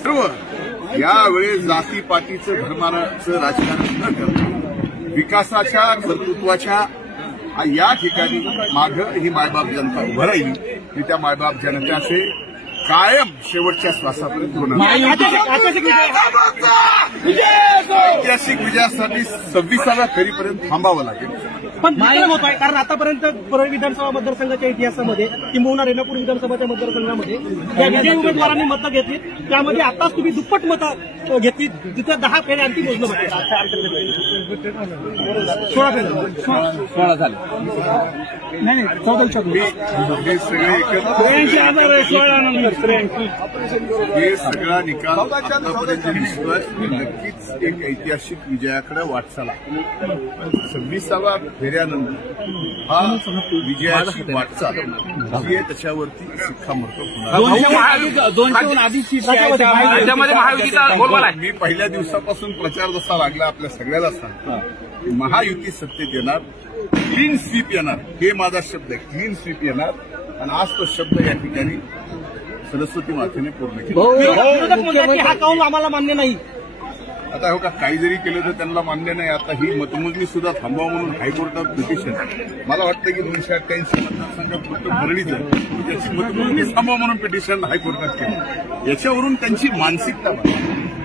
सर्व यावेळेस जातीपातीचं धर्माचं राजकारण न करता विकासाच्या कर्तृत्वाच्या या ठिकाणी मागं ही मायबाप जनता उभं राहिली. मी त्या मायबाप जनतेचे कायम शेवटच्या श्वासापर्यंत होणार. ऐतिहासिक विजयासाठी 26व्या फेरीपर्यंत थांबावं लागेल. पण होत आहे कारण आतापर्यंत परळ विधानसभा मतदारसंघाच्या इतिहासामध्ये किंबहुना रेणापूर विधानसभाच्या मतदारसंघामध्ये ज्या विजयी उमेदवारांनी मतं घेतली त्यामध्ये आताच तुम्ही दुप्पट मतं घेतली. तिथं 10 फेऱ्या आणखी मोजलं होतं. 16 झाले. नाही 14 हे सगळे हे सगळा निकाल आतापर्यंत दिसतोय नक्कीच एक ऐतिहासिक विजयाकडे वाटचाल. 26व्या फेऱ्यानंतर हा विजयाची वाटचाल जी आहे त्याच्यावरती शिक्कामोर्तब होणार. मी पहिल्या दिवसापासून प्रचार जसा लागला आपल्या सगळ्याला सांगतो महायुती सत्तेत येणार, क्लीन स्वीप येणार. हे माझा शब्द आहे, क्लीन स्वीप येणार. आणि आज तो शब्द या ठिकाणी सरस्वती मातेने पूर्ण केला. हा कौल आम्हाला मान्य नाही. आता हो का काही जरी केलं तर त्यांना मान्य नाही. आता ही मतमोजणी सुद्धा थांबवा म्हणून हायकोर्टात पिटिशन. मला वाटतं की 288 मतदारसंघात फक्त भरडीच आहे त्याची मतमोजणी थांबवा म्हणून पिटिशन हायकोर्टात केलं. याच्यावरून त्यांची मानसिकता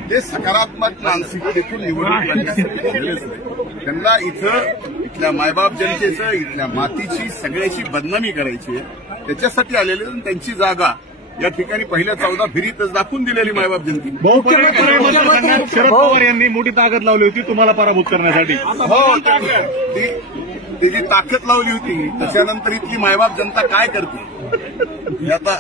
ते सकारात्मक मानसिकतेतून निवडणूक लढण्यासाठी गेलेच नाही. त्यांना इथल्या मायबाप जनतेचं इथल्या मातीची सगळ्याची बदनामी करायची आहे. त्याच्यासाठी आलेले त्यांची जागा या ठिकाणी पहिल्या 14 फेरीतच दाखवून दिलेली मायबाप जनते. शरद पवार यांनी मोठी ताकद लावली होती तुम्हाला पराभूत करण्यासाठी. हो, ती जी ताकद लावली होती त्याच्यानंतर इथली मायबाप जनता काय करते आता